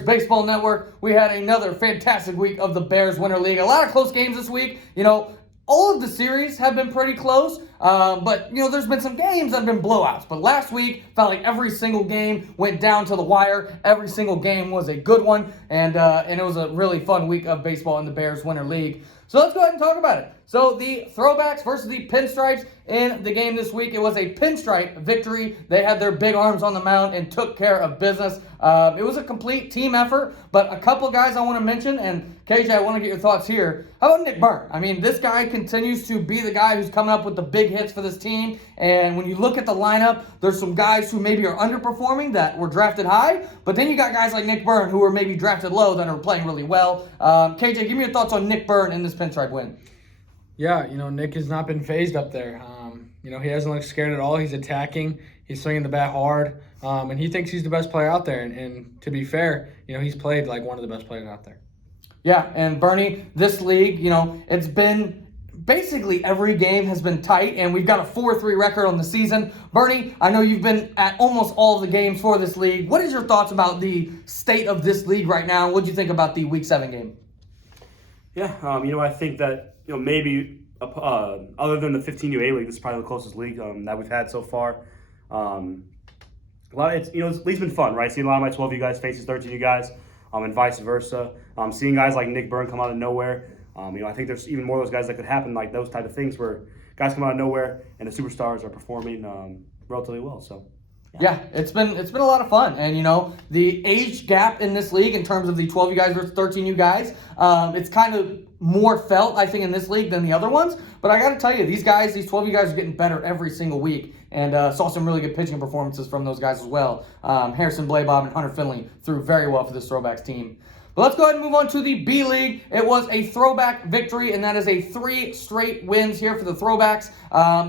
Bears Baseball Network. We had another fantastic week of the Bears Winter League. A lot of close games this week. All of the series have been pretty close, but there's been some games that have been blowouts. But last week, felt like every single game went down to the wire. Every single game was a good one, and it was a really fun week of baseball in the Bears Winter League. So let's go ahead and talk about it. So the Throwbacks versus the Pinstripes in the game this week. It was a pinstripe victory. They had their big arms on the mound and took care of business. It was a complete team effort, but a couple guys I want to mention, and KJ, I want to get your thoughts here. How about Nick Byrne? I mean, this guy continues to be the guy who's coming up with the big hits for this team, and when you look at the lineup, there's some guys who maybe are underperforming that were drafted high, but then you got guys like Nick Byrne who were maybe drafted low that are playing really well. KJ, give me your thoughts on Nick Byrne in this pinstripe win. Yeah, Nick has not been phased up there. He hasn't looked scared at all. He's attacking. He's swinging the bat hard, and he thinks he's the best player out there. And to be fair, he's played like one of the best players out there. Yeah, and Bernie, this league, it's been basically every game has been tight, and we've got a 4-3 record on the season. Bernie, I know you've been at almost all of the games for this league. What is your thoughts about the state of this league right now? What do you think about the Week 7 game? Yeah, I think that maybe other than the 15U league, this is probably the closest league that we've had so far. This league's been fun, right? Seeing a lot of my 12U guys face these 13U guys, and vice versa. Seeing guys like Nick Byrne come out of nowhere. I think there's even more of those guys that could happen, like those type of things where guys come out of nowhere and the superstars are performing relatively well. So. Yeah, it's been a lot of fun, and the age gap in this league in terms of the 12U guys versus 13U guys, it's kind of more felt, I think, in this league than the other ones. But I got to tell you, these 12U guys are getting better every single week, and saw some really good pitching performances from those guys as well. Harrison Blaibob and Hunter Finley threw very well for this Throwbacks team. But let's go ahead and move on to the B League. It was a throwback victory, and that is a 3 straight wins here for the Throwbacks.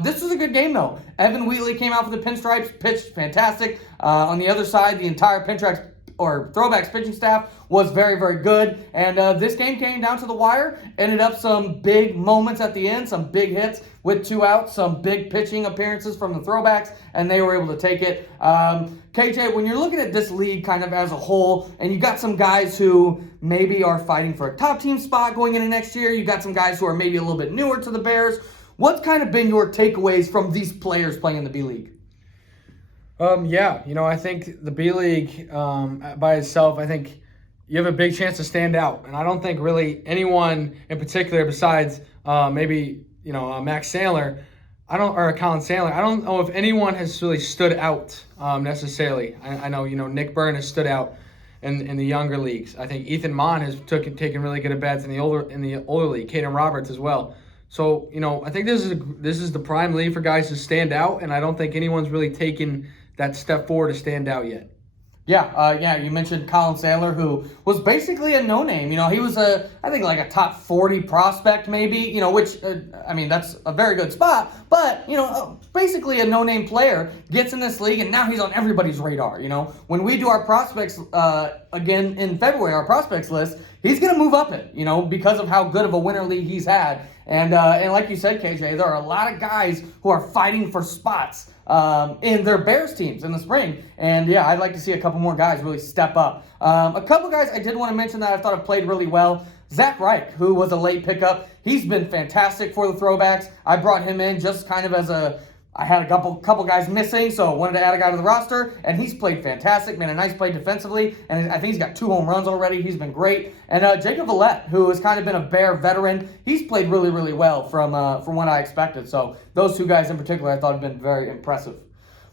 This was a good game, though. Evan Wheatley came out for the Pinstripes, pitched fantastic. On the other side, the entire Throwbacks pitching staff was very, very good. And this game came down to the wire. Ended up some big moments at the end, some big hits with 2 outs, some big pitching appearances from the Throwbacks, and they were able to take it. KJ, when you're looking at this league kind of as a whole, and you got some guys who maybe are fighting for a top team spot going into next year, you got some guys who are maybe a little bit newer to the Bears, what's kind of been your takeaways from these players playing in the B League? I think the B League by itself, I think you have a big chance to stand out. And I don't think really anyone in particular besides maybe, Max Sandler, or Colin Sandler, I don't know if anyone has really stood out necessarily. I know, Nick Byrne has stood out in the younger leagues. I think Ethan Mon has taken really good at-bats in the older league, Caden Roberts as well. So, I think this is the prime league for guys to stand out, and I don't think anyone's really taken that step forward to stand out yet. Yeah, you mentioned Colin Sandler, who was basically a no-name. He was I think like a top 40 prospect maybe, which, that's a very good spot. But, basically a no-name player gets in this league, and now he's on everybody's radar, When we do our prospects, again in February, our prospects list, he's going to move up it, because of how good of a winter league he's had. And like you said, KJ, there are a lot of guys who are fighting for spots in their Bears teams in the spring. And yeah, I'd like to see a couple more guys really step up. A couple guys I did want to mention that I thought have played really well. Zach Reich, who was a late pickup, he's been fantastic for the Throwbacks. I brought him in just kind of as I had a couple guys missing, so I wanted to add a guy to the roster, and he's played fantastic, made a nice play defensively, and I think he's got 2 home runs already. He's been great. And Jacob Villette, who has kind of been a Bear veteran, he's played really, really well from what I expected. So those 2 guys in particular I thought have been very impressive.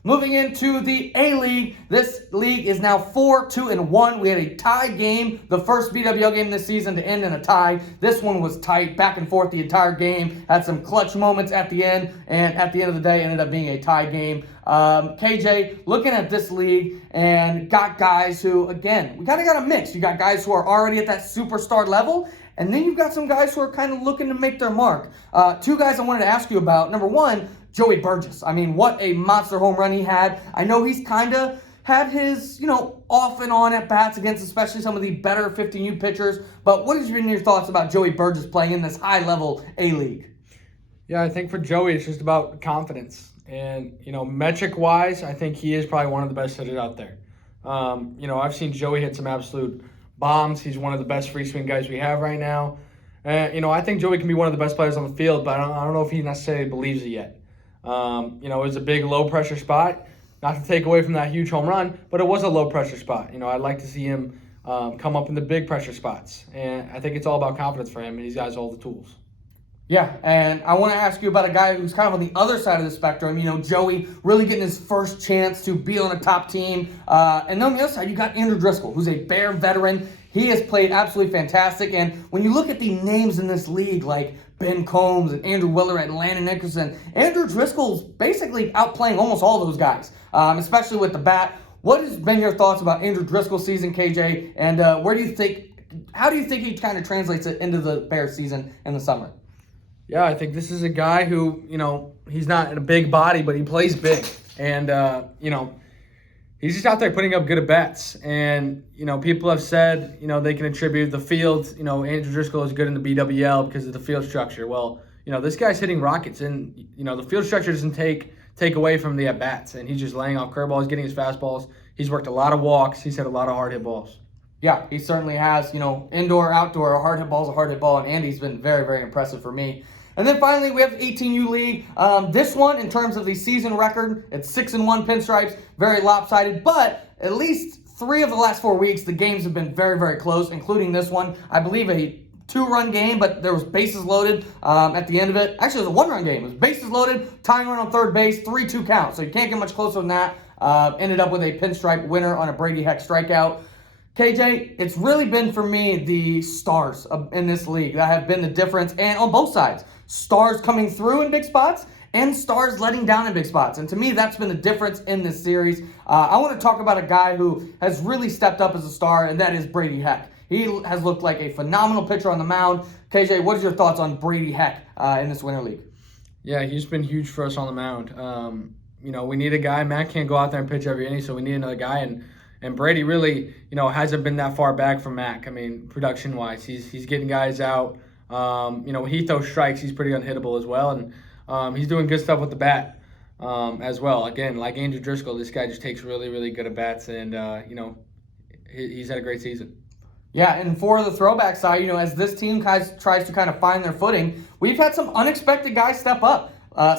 Moving into the A-League, this league is now 4-2-1. We had a tie game, the first BWL game this season to end in a tie. This one was tight, back and forth the entire game. Had some clutch moments at the end, and at the end of the day, ended up being a tie game. KJ, looking at this league, and got guys who, again, we kind of got a mix. You got guys who are already at that superstar level, and then you've got some guys who are kind of looking to make their mark. 2 guys I wanted to ask you about. Number 1, Joey Burgess. What a monster home run he had. I know he's kind of had his, off and on at bats against especially some of the better 15U pitchers. But what has been your thoughts about Joey Burgess playing in this high-level A-League? Yeah, I think for Joey, it's just about confidence. And, metric-wise, I think he is probably one of the best hitters out there. I've seen Joey hit some absolute bombs. He's one of the best free swing guys we have right now. I think Joey can be one of the best players on the field, but I don't know if he necessarily believes it yet. It was a big low pressure spot. Not to take away from that huge home run, but it was a low pressure spot. I'd like to see him come up in the big pressure spots. And I think it's all about confidence for him, and he's got all the tools. Yeah, and I want to ask you about a guy who's kind of on the other side of the spectrum. Joey really getting his first chance to be on a top team. And then on the other side, you got Andrew Driscoll, who's a Bear veteran. He has played absolutely fantastic. And when you look at the names in this league, like Ben Combs and Andrew Willard and Landon Nickerson, Andrew Driscoll's basically outplaying almost all those guys, especially with the bat. What has been your thoughts about Andrew Driscoll's season, KJ? And how do you think he kind of translates it into the Bears season in the summer? Yeah, I think this is a guy who, he's not in a big body, but he plays big. And, he's just out there putting up good at-bats. And, people have said, they can attribute the field, Andrew Driscoll is good in the BWL because of the field structure. Well, this guy's hitting rockets. And, the field structure doesn't take away from the at-bats. And he's just laying off curveballs, getting his fastballs. He's worked a lot of walks. He's hit a lot of hard hit balls. Yeah, he certainly has. Indoor, outdoor, a hard hit ball is a hard hit ball. And Andy's been very, very impressive for me. And then finally, we have the 18U League. This one, in terms of the season record, it's 6-1 pinstripes, very lopsided. But at least 3 of the last 4 weeks, the games have been very, very close, including this one. I believe a 2-run game, but there was bases loaded at the end of it. Actually, it was a 1-run game. It was bases loaded, tying run on third base, 3-2 count. So you can't get much closer than that. Ended up with a pinstripe winner on a Brady Heck strikeout. KJ, it's really been for me the stars in this league that have been the difference, and on both sides. Stars coming through in big spots and stars letting down in big spots. And to me, that's been the difference in this series. I want to talk about a guy who has really stepped up as a star, and that is Brady Heck. He has looked like a phenomenal pitcher on the mound. KJ, what is your thoughts on Brady Heck in this Winter League? Yeah, he's been huge for us on the mound. We need a guy. Matt can't go out there and pitch every inning, so we need another guy. And Brady really, hasn't been that far back from Mac. I mean, production-wise, he's getting guys out. When he throws strikes, he's pretty unhittable as well. And he's doing good stuff with the bat as well. Again, like Andrew Driscoll, this guy just takes really, really good at-bats. And, he's had a great season. Yeah, and for the throwback side, as this team tries to kind of find their footing, we've had some unexpected guys step up.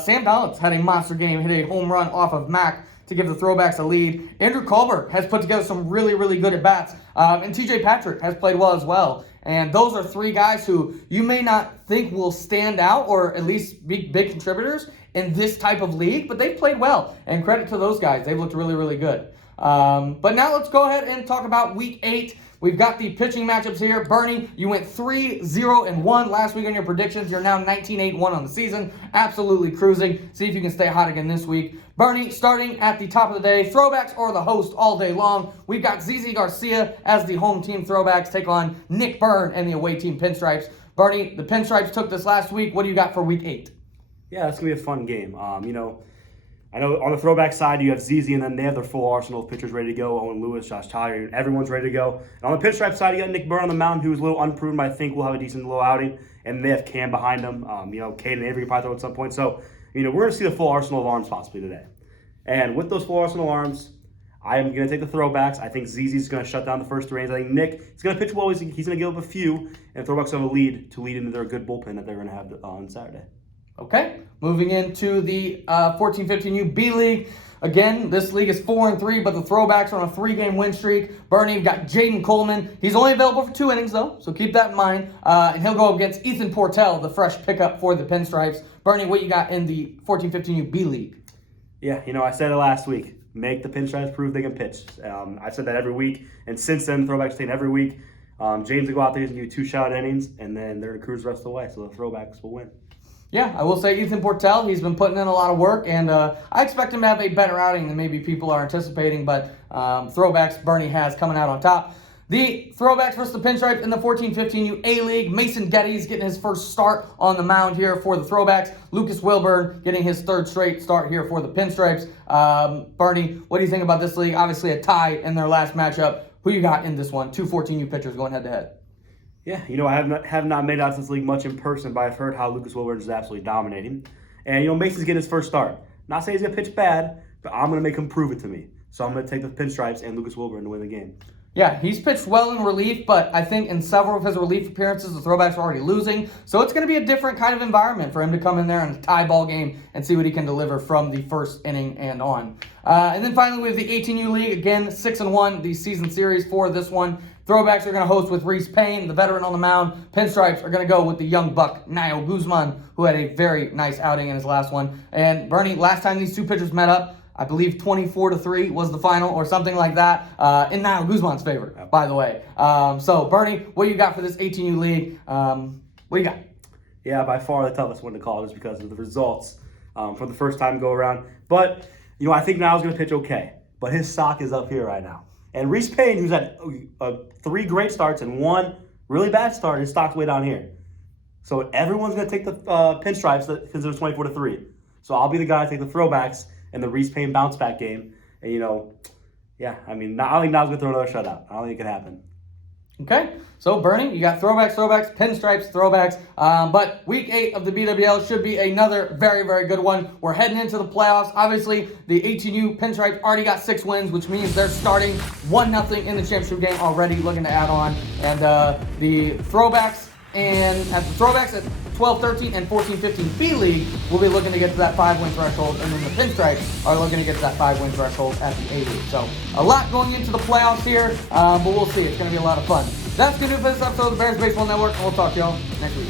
Sam Dollins had a monster game, hit a home run off of Mac to give the throwbacks a lead. Andrew Colbert has put together some really, really good at-bats. And TJ Patrick has played well as well. And those are 3 guys who you may not think will stand out or at least be big contributors in this type of league, but they've played well. And credit to those guys. They've looked really, really good. But now let's go ahead and talk about Week 8. We've got the pitching matchups here. Bernie, you went 3-0-1 last week on your predictions. You're now 19-8-1 on the season. Absolutely cruising. See if you can stay hot again this week. Bernie, starting at the top of the day, throwbacks or the host all day long. We've got ZZ Garcia as the home team throwbacks take on Nick Byrne and the away team pinstripes. Bernie, the pinstripes took this last week. What do you got for Week 8? Yeah, it's going to be a fun game. I know on the throwback side, you have ZZ, and then they have their full arsenal of pitchers ready to go. Owen Lewis, Josh Tyler, everyone's ready to go. And on the pinstripe side, you got Nick Byrne on the mound, who's a little unproven, but I think will have a decent little outing. And they have Cam behind them. Cade and Avery can probably throw at some point. So, we're going to see the full arsenal of arms possibly today. And with those full arsenal arms, I am going to take the throwbacks. I think ZZ's going to shut down the first 3 innings. I think Nick is going to pitch well. He's going to give up a few, and throwbacks have a lead to lead into their good bullpen that they're going to have on Saturday. Okay, moving into the 14-15U B League. Again, this league is 4-3, but the throwbacks are on a 3-game win streak. Bernie, you've got Jaden Coleman. He's only available for 2 innings, though, so keep that in mind. And he'll go against Ethan Portell, the fresh pickup for the Pinstripes. Bernie, what you got in the 14-15U B League? Yeah, I said it last week. Make the Pinstripes prove they can pitch. I said that every week, and since then, throwbacks taken every week. James will go out there and give you 2 shutout innings, and then they're going to cruise the rest of the way, so the throwbacks will win. Yeah, I will say Ethan Portell, he's been putting in a lot of work, and I expect him to have a better outing than maybe people are anticipating, but throwbacks Bernie has coming out on top. The throwbacks versus the Pinstripes in the 14-15U A-League. Mason Getty's getting his first start on the mound here for the throwbacks. Lucas Wilburn getting his 3rd straight start here for the Pinstripes. Bernie, what do you think about this league? Obviously a tie in their last matchup. Who you got in this one? 2 14U pitchers going head-to-head. Yeah, I have not made out to this league much in person, but I've heard how Lucas Wilburn is absolutely dominating. And, Mason's getting his first start. Not saying he's going to pitch bad, but I'm going to make him prove it to me. So I'm going to take the Pinstripes and Lucas Wilburn to win the game. Yeah, he's pitched well in relief, but I think in several of his relief appearances, the throwbacks are already losing. So it's going to be a different kind of environment for him to come in there in a tie ball game and see what he can deliver from the first inning and on. And then finally, we have the 18U League. Again, 6-1, the season series for this one. Throwbacks are going to host with Reese Payne, the veteran on the mound. Pinstripes are going to go with the young buck, Nayo Guzman, who had a very nice outing in his last one. And Bernie, last time these two pitchers met up, I believe 24-3 was the final or something like that, in Nayo Guzman's favor, by the way. So, Bernie, what do you got for this 18U League? What do you got? Yeah, by far the toughest one to call just because of the results from the first time go around. But, I think Nayo's going to pitch okay. But his stock is up here right now. And Reese Payne, who's had 3 great starts and 1 really bad start, his stock's way down here. So everyone's going to take the Pinstripes because it was 24-3. So I'll be the guy to take the throwbacks in the Reese Payne bounce back game. And, I don't think Nayo's going to throw another shutout. I don't think it can happen. Okay, so Bernie, you got throwbacks, Pinstripes, throwbacks. But week 8 of the BWL should be another very, very good one. We're heading into the playoffs. Obviously, the 18U Pinstripes already got 6 wins, which means they're starting 1-0 in the championship game already, looking to add on. And the throwbacks at 12, 13, and 14, 15 B League will be looking to get to that 5-win threshold, and then the Pinstripes are looking to get to that 5-win threshold at the A League. So a lot going into the playoffs here, but we'll see. It's going to be a lot of fun. That's going to do it for this episode of the Bears Baseball Network, and we'll talk to y'all next week.